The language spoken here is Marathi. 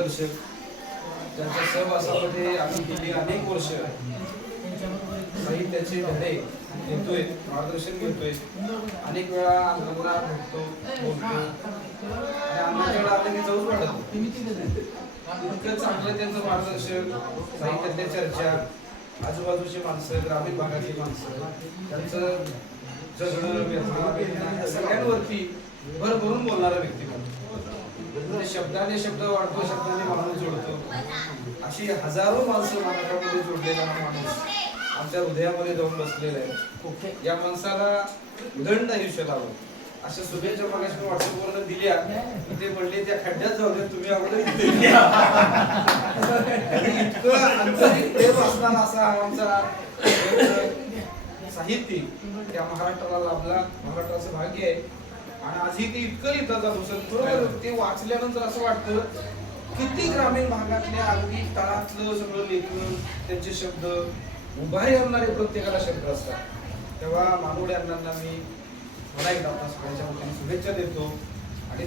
मार्गदर्शक त्यांच्या सहवासामध्ये आम्ही गेली अनेक वर्ष साहित्याचे धडे घेतोय, मार्गदर्शन घेतोय. अनेक वेळा अण्णांना भेटतो, बोलतो आणि अण्णांकडे आलं की जाऊच वाटत. इतकं चांगलं त्यांचं मार्गदर्शन, साहित्यातल्या चर्चा, आजूबाजूची माणसं, ग्रामीण भागातली माणसं, त्यांचं जगणं सगळ्यांवरती भर भरून बोलणारा व्यक्तिमत्व. शब्दाने शब्द वाढतो, शब्दाने माणूस जोडतो. अशी हजारो माणसं महाराष्ट्रामध्ये जोडलेला माणूस आमच्या हृदयामध्ये जाऊन बसलेला आहे. या माणसाला उदंड आयुष्य लावलं. अशा शुभेच्छा मगाशी व्हॉट्सअपवर दिल्या, ते म्हणले त्या खड्ड्यात जाऊ दे, तुम्ही अगोदर इतकं आंतरिक प्रेम असणारा असा आमचा साहित्यिक या महाराष्ट्राला लाभला. महाराष्ट्राचं भाग्य आहे. आणि आजही ते इतकं लिहितात बरोबर. ते वाचल्यानंतर असं वाटतं किती ग्रामीण भागातल्या अगदी तळातलं सगळं लेखन, त्यांचे शब्द उभारी आणणारे प्रत्येकाला शब्द असतात. तेव्हा मानवडे अण्णांना मी मला एकदा आपल्या सगळ्यांच्या वतीने शुभेच्छा देतो आणि